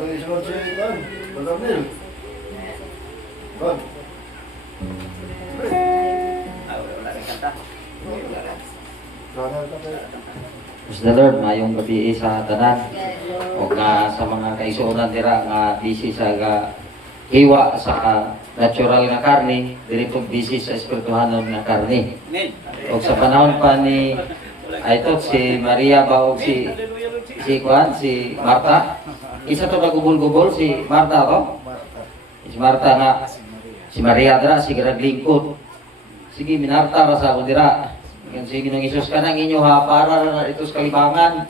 Sabi isunod si Juan, Brother Neil. Juan. Wala rin kanta. Kanan ka tayo. Praise the Lord, mayong gabi sa tanan. O nga sa mga kaisunan dira nga busy sa hiwa sa natural nga karne, dili pong busy sa espirituhanon nga karne. Amen. O sa panahon pa ni ito si Maria ba o si Marta. Isa to nagugol-gugol si Marta to. Si Marta nga si Maria dira si graglingkod. Sige minarta ra sa ako dira. Yan sige nang Isus ka nang inyo ha para na ito sa kalibangan.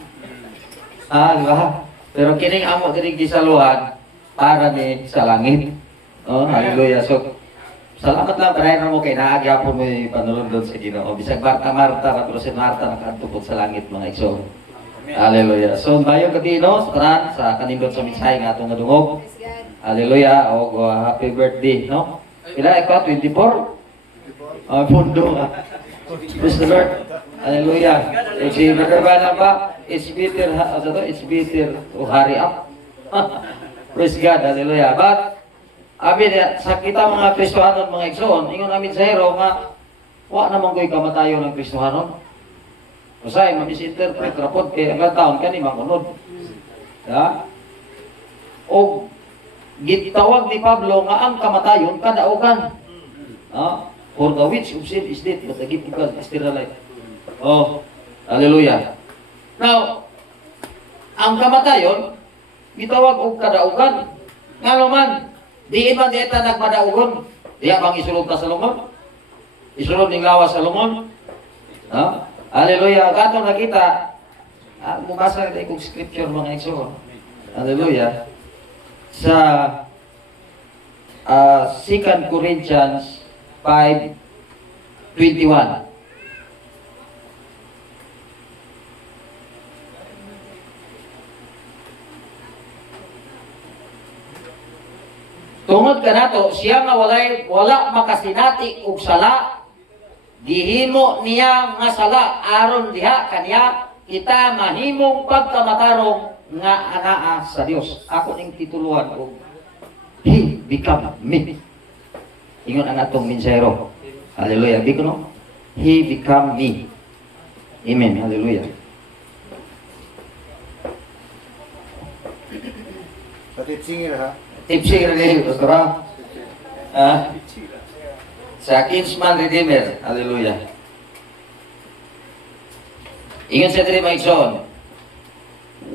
Di ba? Pero kining amo diri gisaluhan para ni sa langit. Oh, hallelujah. So salamat lang para mo kay naagyapon mo yung panulong doon sa Ginoo. Bisag Marta, pero si Marta nakatupod sa langit mga igsoon. Hallelujah. So bayo katino sa tanan sa kanindot sa mensahe nga atong nadungog. Hallelujah. O happy birthday, no? Pila ikaw 24? Pundo nga. Praise the Lord. Hallelujah. Si Brother Bana ba? It's better to hurry up. Praise God. Hallelujah. But abi sa kita mga Kristohanon mga igsoon, ingon namin sa hero nga wa naman ko'y kamatayon ng Kristohanon. Usay ma-misinterpret rapod kay ang taon kani makunod. Ya? O gitawag ni Pablo nga ang kamatayon kadaugan. For the which of sin is death, but the gift of God is eternal life. Oh, hallelujah. Now, ang kamatayon gitawag og kadaugan. Nga naman, di ba di ta nagmadaugon? Diya bang isulod ta sa lumon? Isulod ning lawas sa lumon? Hallelujah. Katong nakita, mubasa na ikong scripture mga igsoon. Hallelujah. Sa 2 Corinthians 5:21. Tungod kanato siya nga wala makasinati og sala, gihimo niya nga sala aron diha kaniya kita mahimong pagkamatarong nga anaa sa Dios. Ako ning tituluhan og He become me. Ingon ang atong mensahero. Hallelujah. Biko no? He become me. Amen. Hallelujah. Patitsingin ha. Tipsing rin Pastor. Sa Kinsman Redeemer. Hallelujah. Ingon sa diri mga igsoon.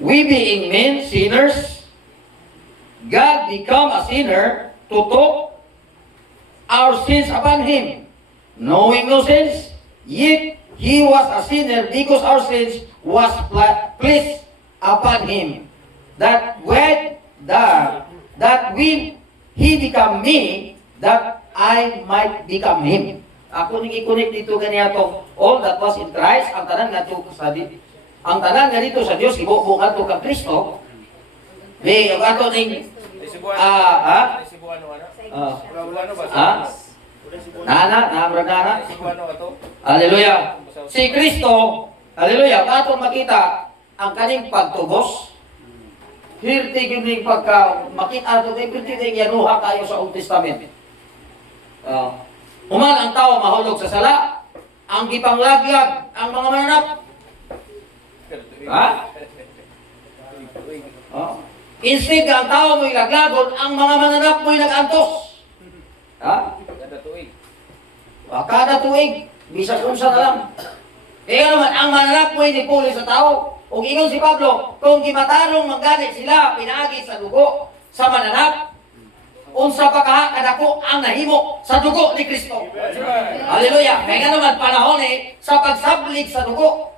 We being men, sinners, God become a sinner to took our sins upon Him. Knowing no sins, yet He was a sinner because our sins was placed upon Him. That He become me, that I might become Him. Ako ning i-connect dito ganiato, all that was in Christ, ang tanan ngadto sa ang tanan nga dito sa Dios gibuo ngadto kang Kristo. Di ato ning Hallelujah. Si Kristo, hallelujah, atong makita ang kaning pagtubos. Hirti gyud ning pagka makita ato kay hirti ning yanuha kayo sa Old Testament. Human ang tao mahulog sa sala, ang gipanglaglag ang mga mananap. Instead ang tao mo'y laglagon, ang mga mananap mo'y nag-antos. Kada tuig, bisag unsa na lang. Kaya naman, ang mananap mo'y nipuli sa tao. Kung ingon si Pablo, kung gimatarong mangganit sila, pinaagi sa dugo, sa mananap, unsa pa kaha kadako ang nahimo sa dugo ni Kristo. Hallelujah. Kaya naman, panahon sa pagsablig sa dugo.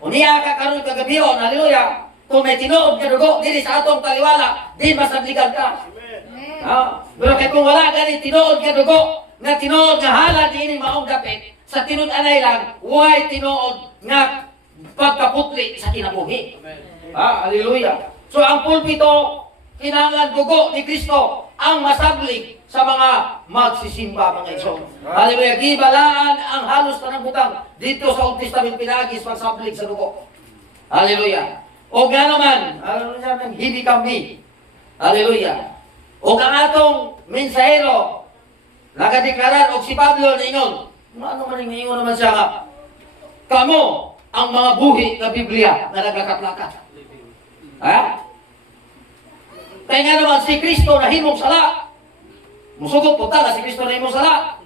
Uniya ka karon kagabion, hallelujah. Kung may tinuod ka dugo, dili sa atong taliwala, di masabligan ka. Pero kaya kung wala ganit tinuod ka dugo, nga tinuod nga halad ini maong dapit, sa tinuod anay lang, why tinuod nga pagkaputli sa kinabuhi. Hallelujah. So ang pulpito, kinahanglan dugo ni Kristo ang masablig sa mga magsisimba mga igsoon. Hallelujah. Gibalaan ang halos tanang butang dito sa Old Testament pinagis pagsablig sa dugo. Hallelujah. O nga naman, He become me. Hallelujah. O kang atong mensahero, nagadeklarar, o si Pablo ningon, ano man yung ningon naman siya nga, kamo ang mga buhi na Biblia na nagkakaplakat. Ha? Kaya nga naman si Kristo na himong sala. Musugot po na si Kristo na himong sala.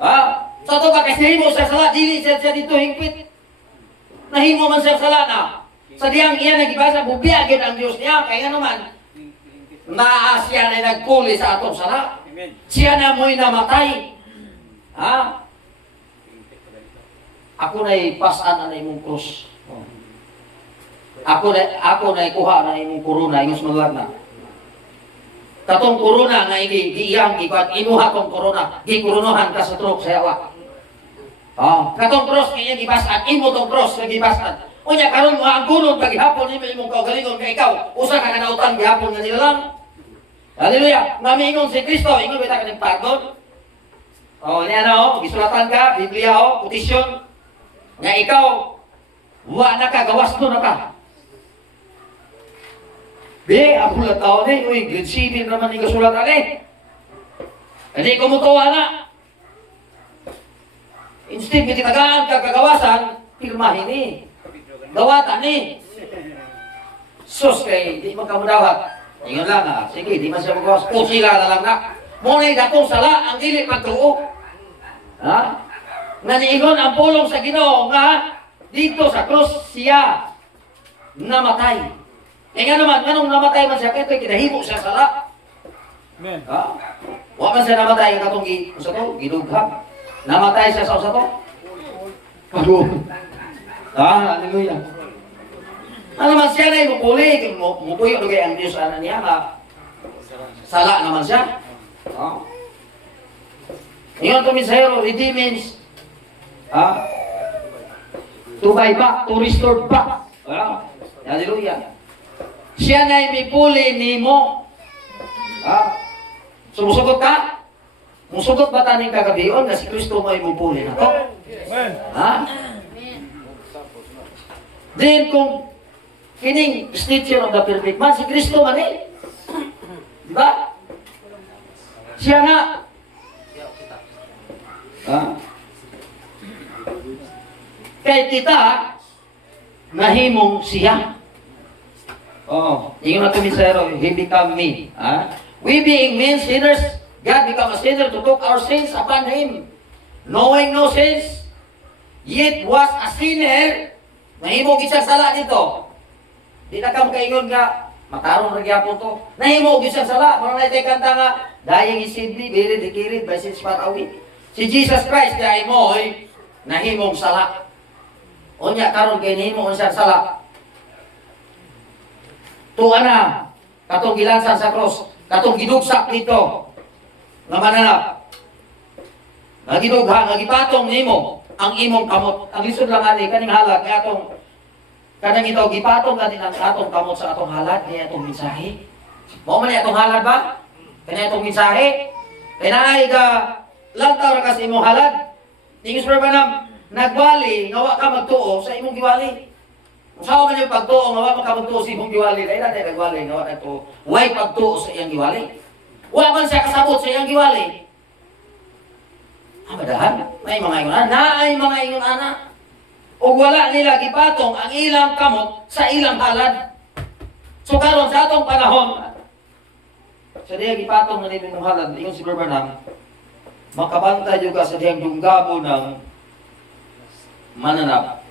Ha? Sa ito ba kasi himong siya sala, dili siya dito hingpit. Nahimo man siya sala na. Sa diyang iya nagibasa, bubiyagin ang Diyos niya. Kaya nga naman, naa siya na nagpuli sa atong sala. Siya na mo'y namatay. Ha? Ako na'y pasan na imong krus. Ako na'y kuha na imong korona, imong sumaglag na. Katong korona nga iyang inuha tong korona, gikurunohan ka sa truk sa yawa. Katong cross kaya gibasad, imo tong cross nga gibasad. Unya karon mo ang gulong kag gihapon nimo imong kaugalingon kay ikaw, usa ka kanautan gihapon nga nilalang. Hallelujah. Namiingon si Kristo, ingon bita ka ng pagod. Niya na gisulatan ka, Biblia petisyon. Nga ikaw, wa na ka, gawas na ka. Ako lang tao na, grade 7 naman yung kasulatan Hindi ko mutuwa na. Instead, kititagaan ka kagawasan, pirmahin Gawatan Sus kay, di man kamudawat. Ingon lang sige, di man siya magawas. O sila na lang na. Muna'y dakong sala, ang dili pagtuo. Naniingon ang pulong sa Ginoo nga dito sa krus siya namatay. Nga naman, anong namatay man siya kaya kinahimo siya sala. Amen. Wa man siya namatay ang katong gidughang. Namatay siya sa usa to. Pagod. Hallelujah. Ano man siya na mupuli, mupuyo lugay ang Diyos ana niya nga sala naman siya. Ngayon to misahero, redeem means to buy back, to restore back. Hallelujah. Siya na imipuli nimo. Sumusugot ka? Musugot ba taning kagabion na si Kristo mo imupuli na to? Amen. Then kung kining stature of the perfect man, si Kristo man Di ba? Siya nga. Kay kita, nahimong siya. Ingon na tumisero, he become me. We being men sinners, God become a sinner to took our sins upon him. Knowing no sins, yet was a sinner. Nahimong isang sala dito. Di na ka makaingon nga, matarong nagyapon to. Nahimong isang sala. Marang natin kanta nga, dayang isidli, birid, ikirid, by sins patawi. Si Jesus Christ, dahil mo, nahimong sala. O niya, karon kay nahimong isang sala. Tuwa na, katong gilansan sa cross, katong gidugsak dito, nga mananap. Nagidugha, nagipatong nimo, ang imong kamot. Ang lisod lang ani, kaning halag, kaya atong, kanang ito, gipatong natin ang atong kamot sa atong halad, kaya atong mensahe. Mo man atong halad ba? Kaya atong mensahe. Kaya naay ka, lantaw ra kasi imong halad. Tingis pa ba nagwali, nga wa ka magtuo sa imong giwali. Kung saan man yung pagtuo, nga wa ka magtuo sa imong giwali, kaya natin nagwali, nga wa na ito, way pagtuo sa iyang giwali. Wa man siya kasabot sa iyang giwali. Madahan, may mga ingon naay mga ingon ana. O wala nila gipatong ang ilang kamot sa ilang halad. So karon sa atong panahon, sa diya gipatong na nila ng halad, ingon si Barbanam, makabantay juga sa diyang dunggabo ng mananap.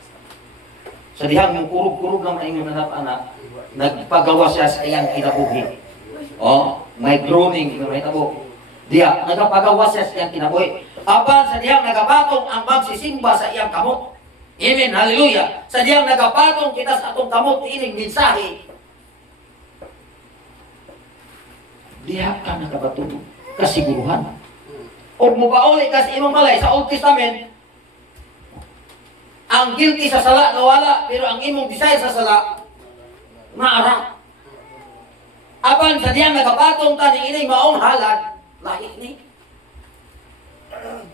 Sa dihang yung kurug-kurug ng maing mananap anak, nagpagawa siya sa iyang kinabuhi. May groaning, may tabo. Diya, nagpagawa siya sa iyang kinabuhi. Apan sa diyang nagapatong ang magsisimba sa iyang kamot. Amen, hallelujah. Sa diyang nagapatong kita sa atong kamot, ining mensahe. Diya ka nakabatulog, kasiguruhan. O mubauli ka sa imong malay sa Old Testament, ang guilty sa sala nawala, pero ang imong desire sa sala, maara. Apan sa diyang nagapatong taning ining maong halad, lahi ni.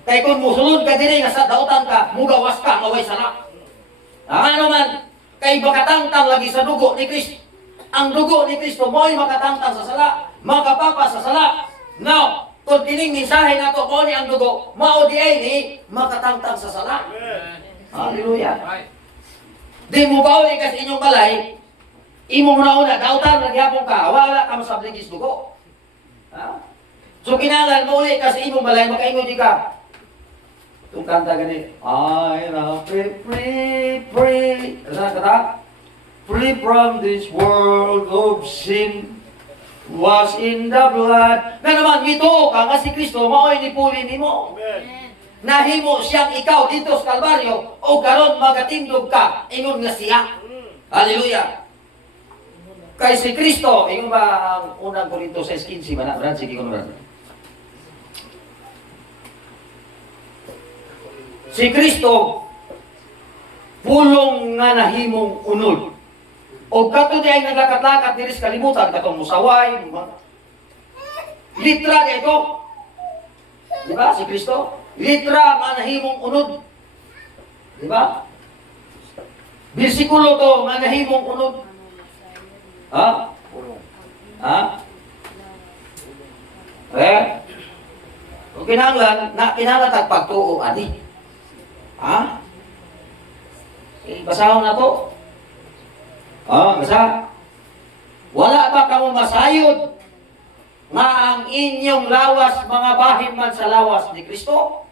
Kaya kung musulod ka diri nga sa dautan ka, mugawas ka, ngaway sala. Ano man, kay bakatangtang lagi sa dugo ni Kristo. ang dugo ni Kristo mo'y makatangtang sa sala, makapapa sa sala. Now, kung kining mensahe na to mo ni ang dugo, mao di ay ni makatangtang sa sala. Hallelujah. Di mo ba uli kasi inyong balay, imong una dautan nagyapon ka, wala ka masabligis dugo. Ha? So kinahanglan mo uli kasi imong balay makaingon di ka. Itong kanta gani, I am free. Saan kata? Free from this world of sin, was in the blood. Na naman, mito ka nga si Kristo, mao'y nipuli nimo. Nahimo siyang ikaw dito sa Kalbaryo, o karon magatindog ka, ingon nga siya. Hallelujah. Kay si Kristo, ingon ba ang unang Korinto 6:15 ba na? Brad, sige ko na. Si Kristo, pulong nga nahimong unod. O kato di ay naglakat-lakat diri sa kalibutan, katong musaway, litra na ito. Di ba, si Kristo? Litra nga nahimong unod. Di ba? Bersikulo to nga nahimong unod. Ha? Ha? Kung kinahanglan, na kinahanglan tagpagtuo, ani. Ha? Basahon na to. Basa. Wala ba kamo masayod nga ang inyong lawas mga bahin man sa lawas ni Kristo?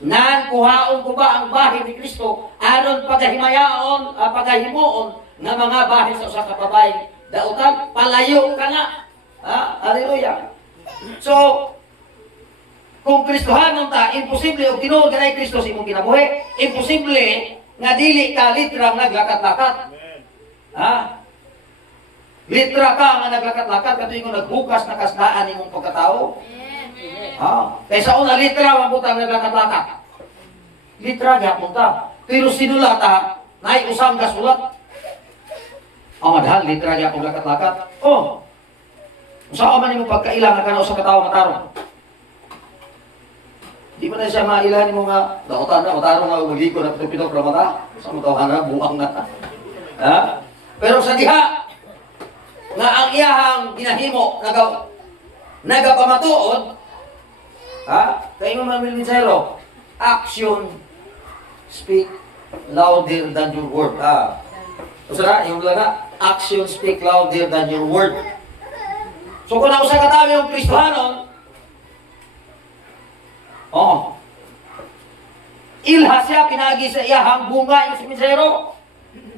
Nan kuhaon ko ba ang bahin ni Kristo aron pagahimayaon, pagahimuon nga mga bahin sa usa ka babae dautan palayo ka na. Hallelujah. So kung Kristohanon ta, imposible og tinuod ka na Kristo sa imong kinabuhi, imposible nga dili ka literang naglakat-lakat. Litra ka nga naglakat-lakat katuig mo nagbukas na kasdaan imong pagkatao. Kaysa una litra wa butang naglakat-lakat. Litra gyapon ta. Pero sinulata nay usang gasulat. Madhal litra gyapon lakat-lakat. Usa man imong pagkailang kana usa ka tawo matarong. Di man na siya mailan mo nga dautan na matarong nga magliko na pito pra mata. Sa mo tawhana buang na. Pero sa diha nga ang iyahang ginahimo nagapamatuod, kay mo mamilin zero, action speak louder than your word. Usara, yung lang action speak louder than your word. So kung nausa ka tayo yung Kristohanon, ilha siya pinagi sa iyahang bunga yung simisero.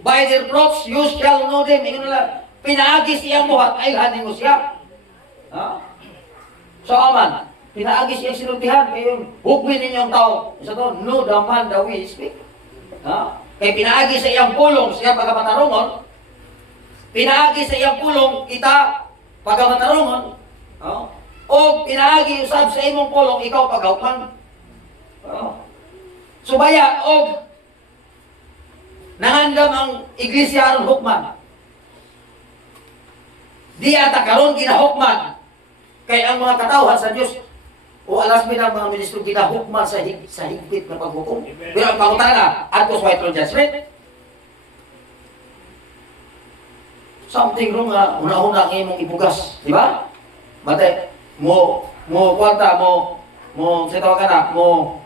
By their fruits you shall know them. Ingon nila, pinaagi siyang buhat, ay ilhanin mo siya. So aman, pinaagi siyang sinultihan, kayo hukmin ninyong tao. Isa to, know the man that we speak. Kaya pinaagi sa iyang pulong, siya pagkamatarungon. Pinaagi sa iyang pulong, kita pagkamatarungon. O pinaagi usab sa imong pulong, ikaw pagkaupan. Subaya, o nangandam ang iglesia aron hukman. Di ata karon ginahukman kay ang mga katawhan sa Dios o alas ang mga ministro ginahukman sa higpit na paghukom. Pero ang pangutana adto sa white throne judgment. Something wrong nga una-una ang imong ibugas, di ba? Batay mo kwanta mo sa tawagan na mo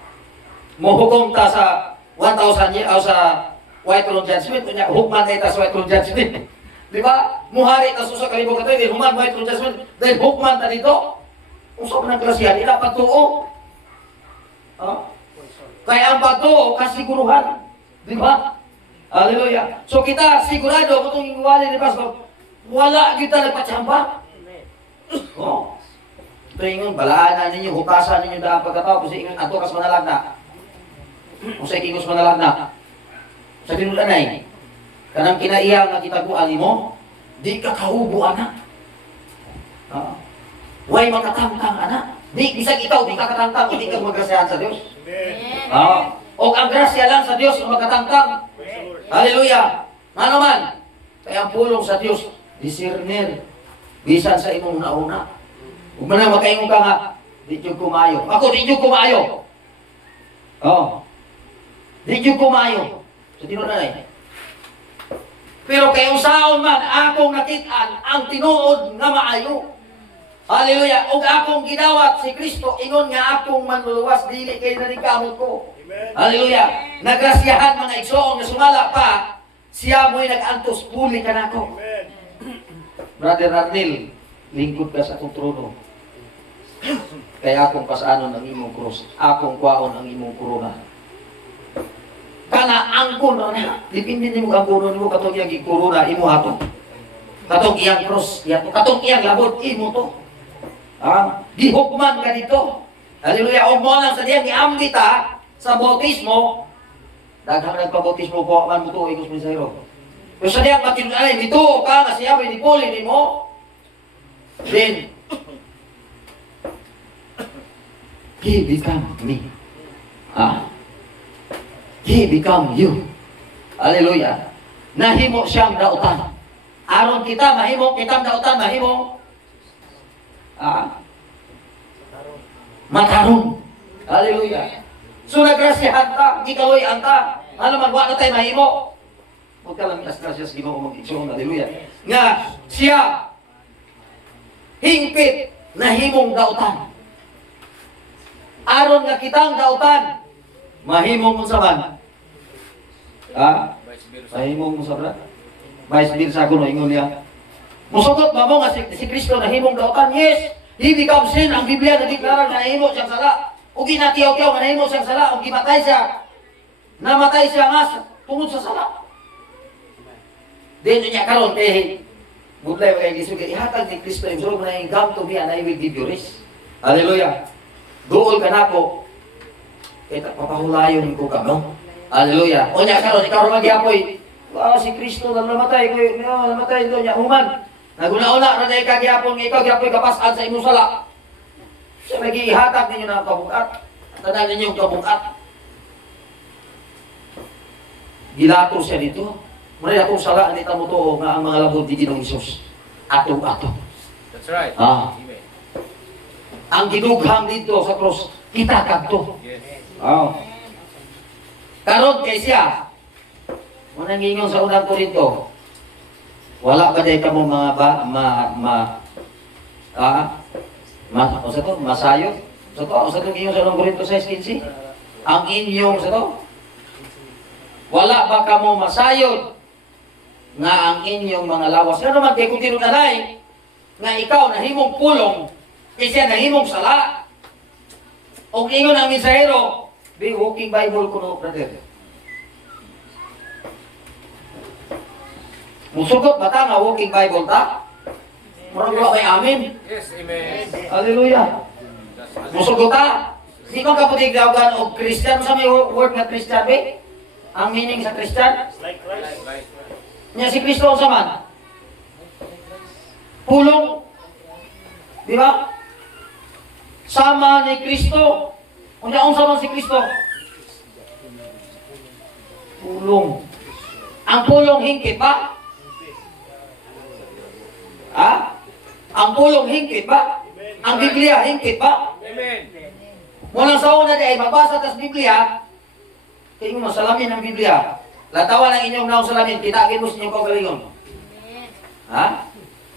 hukom ta sa 1,000 years o sa white throne judgment, kunya hukman na ita sa white throne judgment. Di ba? Muhari ta sa kalibog katay, di human white throne judgment, dahil hukman ta dito. Kung sa unang klasyan, ila pagtuo. Kaya ang pagtuo, kasiguruhan. Di ba? Hallelujah. So kita sigurado, kung itong iwali ni Pastor, wala kita nagpatsamba. Ito yung balaan na ninyo, hukasan ninyo daan pagkatao, kung sa ingon, ato kas manalag na. Kung sa ikingos manalag na. Sa tinulanay, kanang kinaiya nga kitaguan mo, di ka kahubo, anak. Way makatangtang, anak. Di, bisag ikaw, di ka katangtang, di ka magrasyahan sa Diyos. O ang grasya lang sa Diyos ang makatangtang. Hallelujah. Ano man, kaya ang pulong sa Diyos, discernir, bisan sa imong nauna. Huwag mo na makaingon ka nga, di diyog kumayo. Ako, di diyog kumayo. Di diyog kumayo. So, tinunay. Pero kay usaon man akong nakit-an ang tinuod nga maayo. Hallelujah. Ug akong gidawat si Kristo ingon nga akong manluluwas dili kay nanikamot ko. Hallelujah. Nagrasyahan mga igsoon nga sumala pa, siya mo'y nag-antos puli ka nako. Brother Arnel, lingkod ka sa akong trono. Kaya akong pasanon ang imong krus, akong kwaon ang imong korona. Kana angkon na, dipindi nimo ang kuno nimo katong iyang korona imo ato. Katong iyang krus, katong iyang labot imo to. Gihukman ka dito. Hallelujah. O mo lang sa diyang giambita sa bautismo, daghang nagpabautismo po man mo to, ikos misayro. Pero sa diyang matinunalay, dito ka nga siya may nipuli ni mo, then, he become me. He become you. Hallelujah. Nahimo siyang dautan. Aron kita, mahimo, kitang dautan, mahimo, matarong. Hallelujah. So nagrasyahan ta, di kaloy anta. Ano man, wala na tayo mahimo. Huwag ka lang gracias Ginoo mag-igsoon. Hallelujah. Nga siya, hingpit na himong dautan. Aron nga kitang dautan, mahimong mo sa man. Mahimong mo sa man. Vice versa ko no ingon niya. Musugot ba mo nga si Kristo na himong dautan? Yes. He becomes sin. Ang Biblia nagdeklara na nahimo siyang sala. O ginatiyaw-tiyaw na nahimo siyang sala. O gimatay siya. Namatay siya nga tungod sa sala. Then niya karon kay budlay kay Gisug ihatag ni Kristo yung sulog na come to me and I will give you rest. Hallelujah. Duol ka nako. Kita papahulayon ko ka no. Hallelujah. O niya karon ikaw magyapoy. Si Kristo na namatay ko, namatay do niya human. Naguna-una ra day kagyapon nga ikaw gyapon kapas-an sa imong sala. Siya magihatag ninyo na kabugat. Tanan ninyo kabugat. Gilato siya dito. Muna atong sala ni tamo to nga ang mga labod di Ginoong Hesus. Ato-ato. That's right. Amen. Ang gidughang dito sa cross, kita kadto. Yes. Karon kay siya. Muna ngingong sa unang Korinto. Wala ba day kamo mga masayo? Sa to ngingong sa unang Korinto 6:15. Ang inyong sa to. Wala ba kamo masayod nga ang inyong mga lawas? Ano naman kay kung tinunalay nga ikaw nahimong pulong kay siya nahimong sala. O ingon ang mensahero, be walking Bible kuno brother. Musugot ba ta nga walking Bible ta? Murag wa may amin. Yes, amen. Hallelujah. Musugot ta. Di ko kaputig dawagan og Christian sa may word nga Christian be? Ang meaning sa Christian? Like. Nya si Kristo sa man. Pulong. Di ba? Sama ni Kristo. Unya unsa man si Kristo? Pulong. Ang pulong hingkit ba? Ang pulong hingkit ba? Ang Biblia hingkit ba? Amen. Mula sa una di ay magbasa tas Biblia, kayo mo salamin ang Biblia. Latawa lang inyong naong salamin, kitagin mo sa inyong kaugalingon.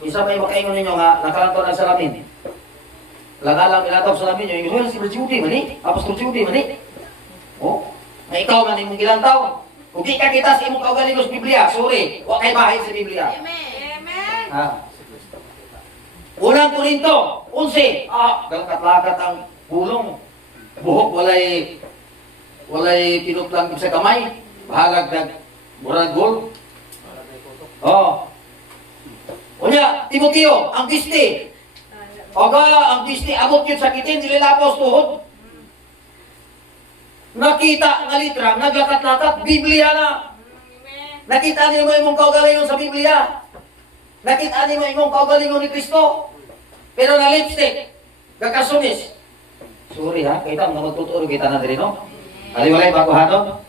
Isa may makaingon ninyo nga, nakalanto ng salamin. Lagalang ilatog salamin nyo, yung si Judy mani, Apostol Judy mani. Na ikaw man imong gilantaw. Kung di ka kita sa imong kaugalingon sa Biblia, sorry, huwag kay bahay sa Biblia. Amen. Unang Korinto, 11. Galkat-lakat ang bulong. Buhok walay pinuplang sa kamay. Bahalag nag murag gol. Unya, Timoteo, ang Kristi. Ang Kristi abot yun sa kitin, nililapos tuhod. Nakita nga litra, naglakat-lakat, Biblia na. Nakita niyo mo imong kaugalingon sa Biblia. Nakita niyo mo imong kaugalingon ni Kristo. Pero na lipstick, gakasunis. Sorry ha, kita mga magtuturo kita na diri no. Walay baguhanon,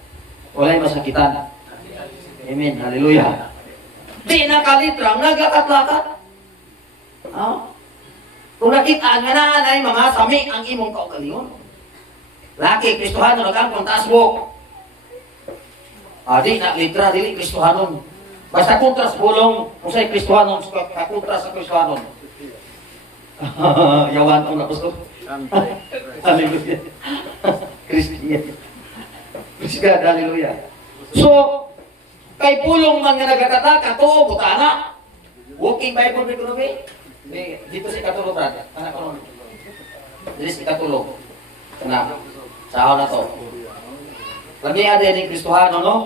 walay masakitan. Amen, hallelujah. Di nakalitra, naglakat-lakat. Kung nakita nga na ay mga sami ang imong kaugalingon. Laki, Kristohanon, nagkang kontasbo. Di na litra, dili Kristohanon. Basta kontra sa pulong, kung sa'y Kristuhanon, kontra sa Kristuhanon. Yawan ko na gusto. Hallelujah. Christian. Praise God, hallelujah. So, kay pulong man nga nagkakata, kato, butana. Walking Bible, dito si Katulog, brad. Anak ko nun. Dito si Katulog. Na, sa na to. Lagi ada ni Kristuhano, no?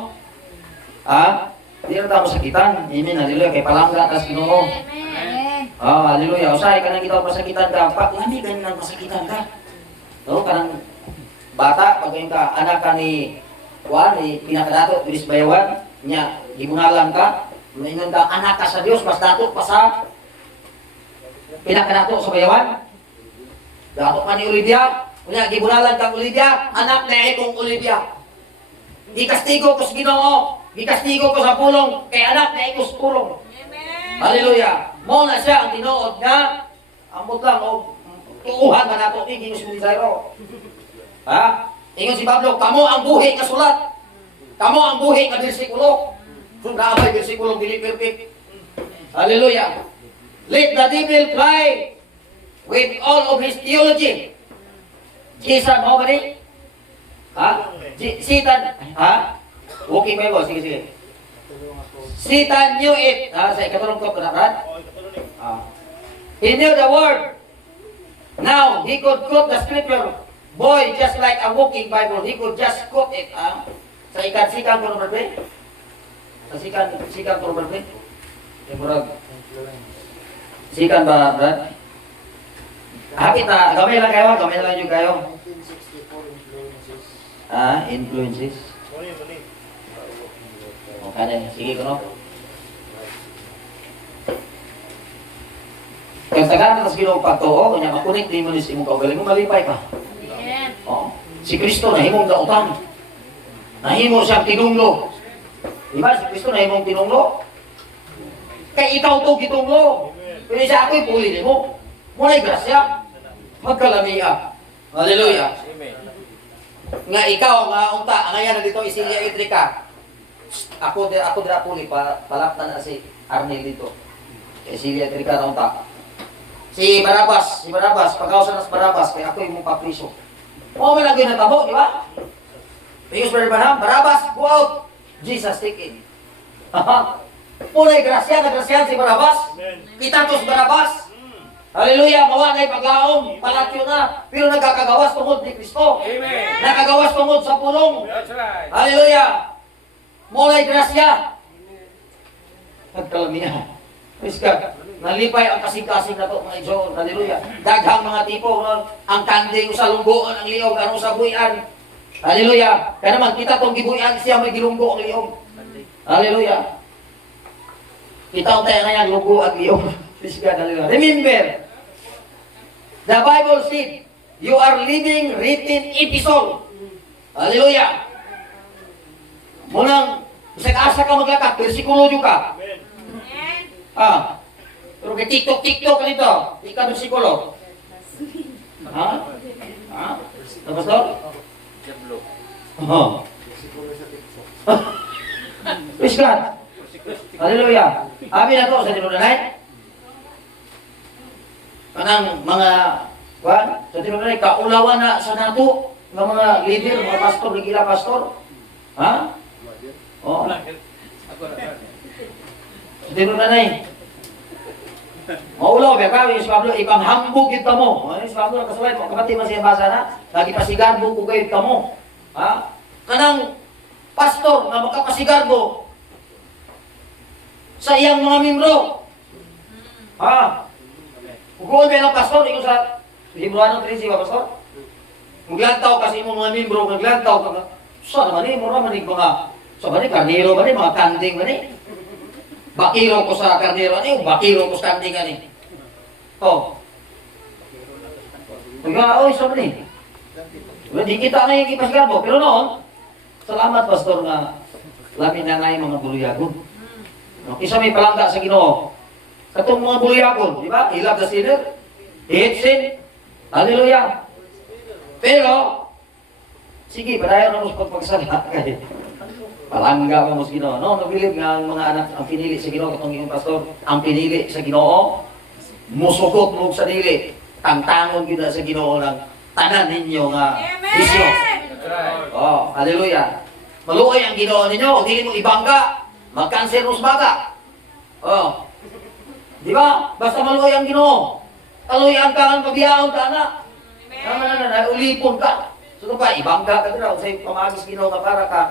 Ha? Di na tayo sakitan. Amen, hallelujah. Kay palangga tas Ginoo. Hallelujah. Usahay ka nang kita masakitan ka. Pag lami ganyan nang masakitan ka. No, kanang bata, pag ka anak ka ni Juan, ni pinakadato, Bilis Bayawan, niya, gibunalan ka, maingon ka, anak ka sa Dios, mas dato pa sa pinakadato sa Bayawan. Dato ka ni Olivia, niya, gibunalan ka Olivia, anak na ikong Olivia. Gikastigo ko sa Ginoo, gikastigo ko sa pulong, kay anak na ikong pulong. Hallelujah. Mo na siya ang tinuod nga, ambot lang, o tuuhan ba nato, tingin si Misairo. Ha? Ingon si Pablo, kamo ang buhi nga sulat. Kamo ang buhi nga bersikulo. So, naabay bersikulo, dili perfect. Hallelujah. Let the devil fly with all of his theology. Satan, mo ba ni? Ha? Satan, ha? Okay ba yun? Sige, sige. Satan knew it. Ha? Sa ikatulong ko, Brad? He knew the word. Now, he could quote the scripture. Boy, just like a walking Bible, he could just quote it. Sa sikan ko naman, Brad? Sa sikan ko naman, Brad? Sikan ba, Brad? Hapit na, gamay lang yung kayo. 1964 influences. Influences. Okay, sige ko no. Kaya tagaan na sa Ginoo pagtuo, kanya makunik di mo ni imong kaugaling mo malipay ka. Oh, si Kristo nahimong dautan. Nahimo siyang tinunglo. Di ba si Kristo nahimong tinunglo? Kay ikaw to gitunglo. Pero siya ako'y puli nimo. Muna'y grasya. Magkalamiya. Hallelujah. Amen. Nga ikaw nga unta ngayon na dito isilya itrika. Ako dira puli palaptan na si Arnel dito. Isilya itrika na unta. Si Barabas, pagkausan na si Barabas kay ako imong papriso. Mo man lang ginatabo, di ba? Piyos Barabas, go out. Jesus take in. Punay grasya na grasyan si Barabas. Kita to si Barabas. Hallelujah, mawa na'y paglaom, palatyo na, pero nagkakagawas tungod ni Kristo. Amen. Nakagawas tungod sa pulong. That's right. Hallelujah. Mulay grasya. Nagkalamihan. Praise God. Nalipay ang kasing-kasing na to, mga Iso. Hallelujah. Daghang mga tipo, ang kanding sa lunggoon, ang liog, ano sa buyan. Hallelujah. Kaya naman, kita tong gibuyan, siya may gilunggo ang liog. Hallelujah. Kita tayo ngayang lunggo ang liog. Praise God. Hallelujah. Remember, the Bible said, you are living written epistle. Hallelujah. Munang, bisag asa ka maglakat, versikulo juga. Pero kay TikTok ka nito, ika versikulo. Ha? Tapos to? Diablo. Praise God. Hallelujah. Amin na to sa tinunanay. Kanang mga sa tinunanay, kaulawan na sa nato ng mga leader, mga pastor, ligila pastor. Ha? Oo. Sa tinunanay. Maulaw, kaya yung Pablo, ipanghambog kita mo. Yung Pablo, nakasulay, kapatid man siya basa na, lagi pasigarbo ko kayo ka mo. Ha? Kanang pastor na makapasigarbo sa iyang mga membro. Ha? Kung may ng pastor, ikaw sa Hebreano 13 ba, pastor? Maglantaw kasi yung mga membro, maglantaw ka. Saan naman eh, mura manig mga, sa ba ni, karnero ba ni, mga kanding ba ni? Bakiro ko sa karnero ni, bakiro ko sa kanding ni. Oh. Oy, sa ba ni? Hindi kita na yung ipasigarbo, pero noon, salamat, pastor, na lamin na nga yung mga buluyagon. Isa may palangga sa Ginoo. Katong mga buluyagon, di ba? He loved the sinner. He hates sin. Hallelujah. Pero, sige, padayon na mo sa pagpagsala. Palangga ka mo sa Ginoo. No, nabilib nga ang mga anak ang pinili sa Ginoo katong iyong pastor, ang pinili sa Ginoo musugot mo sa dili. Tangtangon gyud sa Ginoo lang tanan ninyo nga bisyo. That's right. Oh, hallelujah. Maluoy ang Ginoo ninyo, o dili mo ibangga, magkanser mo sa baga. Oh. Di ba? Basta maluoy ang Ginoo. Kaluyan ka ang pabiyahon ka na. Ulipon ka. So pa ibangga ka daw sa pamagis Ginoo nga para ka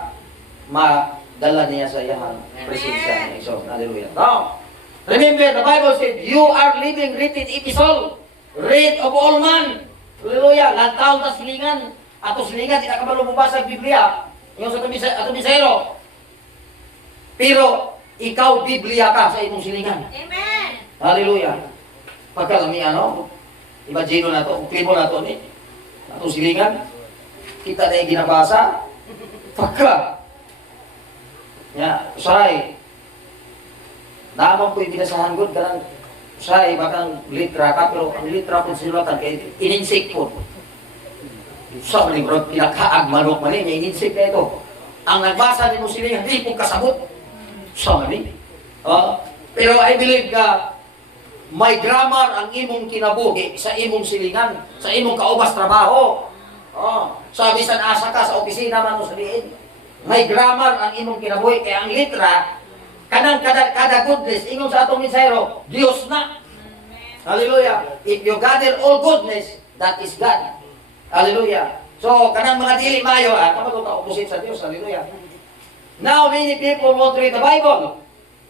madala niya sa iyang presensya ng Isos. Hallelujah. Now, remember the Bible said, you are living written epistle, read of all man. Hallelujah. Lantaw ta silingan. Ato silingan, tidak kabalo mabasa ang Biblia. Yung sa ato bisero. Pero, ikaw Biblia ka sa itong silingan. Amen. Hallelujah. Pagka kami imagine na to, klibo na to ni. Ato silingan. Kita na yung ginabasa. Pagka, usay. Naman po yung binasahan ko, kanang usay, bakang litra ka, pero ang litra po sinulatan kay ininsik po. Sa maling bro, pinakaag manok mali, niya ininsik na ito. Ang nagbasa ni mo silingan, hindi po kasabot. Sa maling. Pero I believe ka, may grammar ang imong kinabuhi sa imong silingan, sa imong kaubas trabaho. Sabi sa asa ka sa opisina man mo sabihin. May grammar ang imong kinabuhi kaya ang litra kanang kada goodness ingon sa atong mensahero, Dios na. Hallelujah. If you gather all goodness, that is God. Hallelujah. So kanang mga dili mayo kamo ta opposite sa Dios. Hallelujah. Now many people won't read the Bible.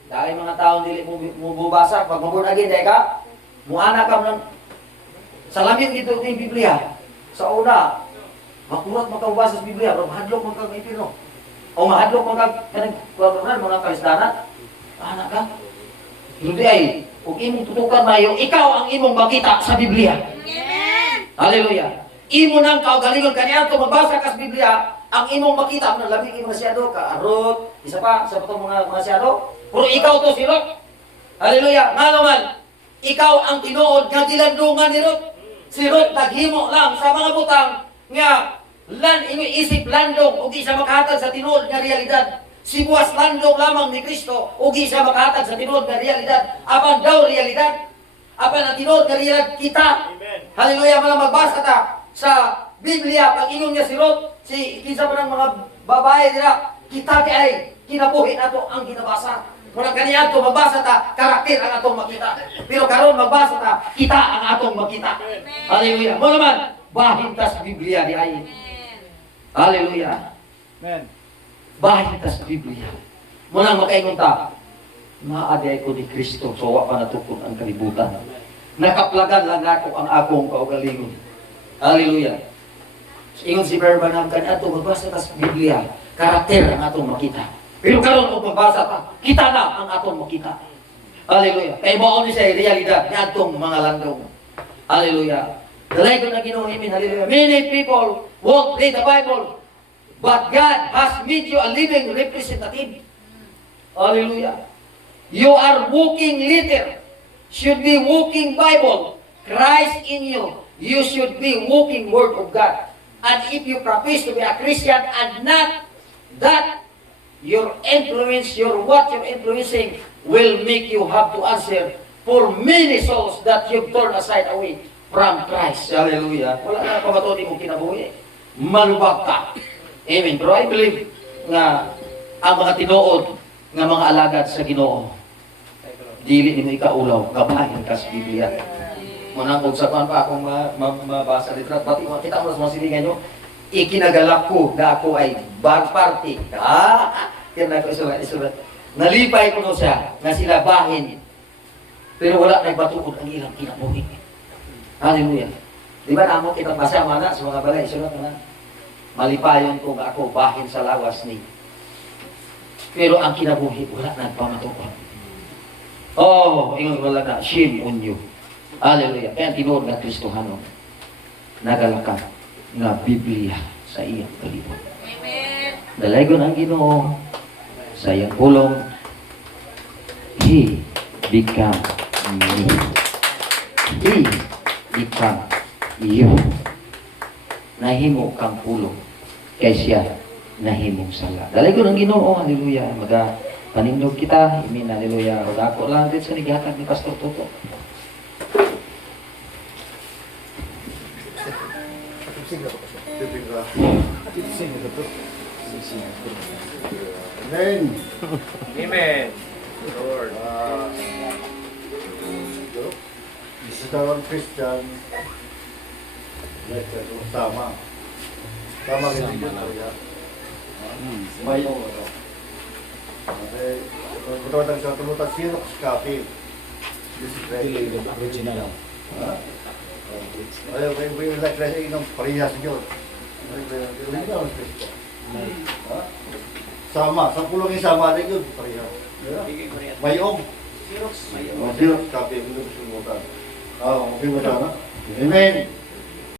Dahil mga taong dili mo bubasa pag mo born again dai ka, muana ka ng salamin dito ng Biblia. Sa una, makurat makabasa sa Biblia, pero mahadlok man kang impirno. O mahadlok man kang kanang mga kalisdanan. Anak ka. Hindi ay, kung imong tutukan mayo, ikaw ang imong makita sa Biblia. Amen. Hallelujah. Imo nang kaugalingon kaniya to magbasa ka sa Biblia, ang imong makita mo labi imong masyado ka arot, isa pa sa patong mga masyado. Pero ikaw to si Lot. Hallelujah. Nga naman, ikaw ang tinuod nga dilandungan ni Lot. Si Lot naghimo lang sa mga butang nga isip landong ug isa makahatag sa tinuod nga realidad. Si buwas landong lamang ni Kristo ug isa makahatag sa tinuod nga realidad. Apan daw realidad. Apan ang tinuod nga realidad kita. Amen. Hallelujah. Mga magbasa ta sa Biblia pag ingon nga si Lot, si kinsa pa ng mga babae nila, kita kay ay kinabuhi nato ang ginabasa. Muna kaniya ito, magbasa ta, karakter ang atong makita. Pero karon magbasa ta, kita ang atong makita. Hallelujah. Mo naman, bahin ta sa Biblia di ay. Hallelujah. Amen. Bahin ta sa Biblia. Mo nang makaingon ta, maaday ko ni Kristo, so wa pa natukod ang kalibutan. Nakaplagan lang ako ang akong kaugalingon. Hallelujah. Ingon si Barbanam kaniya ito, magbasa ta sa Biblia, karakter ang atong makita. Pero karon kung magbasa pa, kita na ang atong makita. Hallelujah. Kaya mo ni sa realidad ni atong mga landong. Hallelujah. Dalay ko na Ginoo himin. Hallelujah. Many people won't read the Bible, but God has made you a living representative. Hallelujah. You are walking letter. Should be walking Bible. Christ in you. You should be walking Word of God. And if you profess to be a Christian and not that, your influence, what you're influencing will make you have to answer for many souls that you've turned aside away from Christ. Hallelujah. Wala na pamatuloy mong kinabuhi. Malubag ka. Amen. Pero I believe nga ang mga tinuod nga mga alagad sa Ginoo, dili nimo ikaulaw, gabahin ka sa Biblia. Manangog sa pa akong mabasa dito. Pati kita mo sa mga silingan nyo, ikinagalak ko na ako ay bad party. Kaya na ako isulat. Nalipay ko no siya na sila bahin. Pero wala na batuod ang ilang kinabuhi. Hallelujah. Di ba namo kitang masama na sa mga balay? Isulat na. Malipayon ko nga ako bahin sa lawas ni. Pero ang kinabuhi, wala na pamatuod. Oh, ingon wala na. Shame on you. Hallelujah. Kaya tinuod na Kristohano. Nagalaka nga Biblia sa iyang palibot. Amen. Dalay ko ng Ginoo sa iyang pulong. He become me. He become you. Nahimo kang pulong kay siya nahimong sala. Dalay ko ng Ginoo, haleluya. Maga panindog kita, amen, haleluya. Ug ako lang din sa nigihatag ni Pastor Toto. Amen. Amen. Lord. Isang Christian, tama. Tama rin yun. May ito ang sa tumutan, Xerox copy. This is ready. Original. Ayaw, we would like to ng parehas yun. Original Christian. Sama, sa pulong yung sama rin yun, parehas. Mayong. Xerox copy, hindi ko sumutan. Okay mo sana? Amen.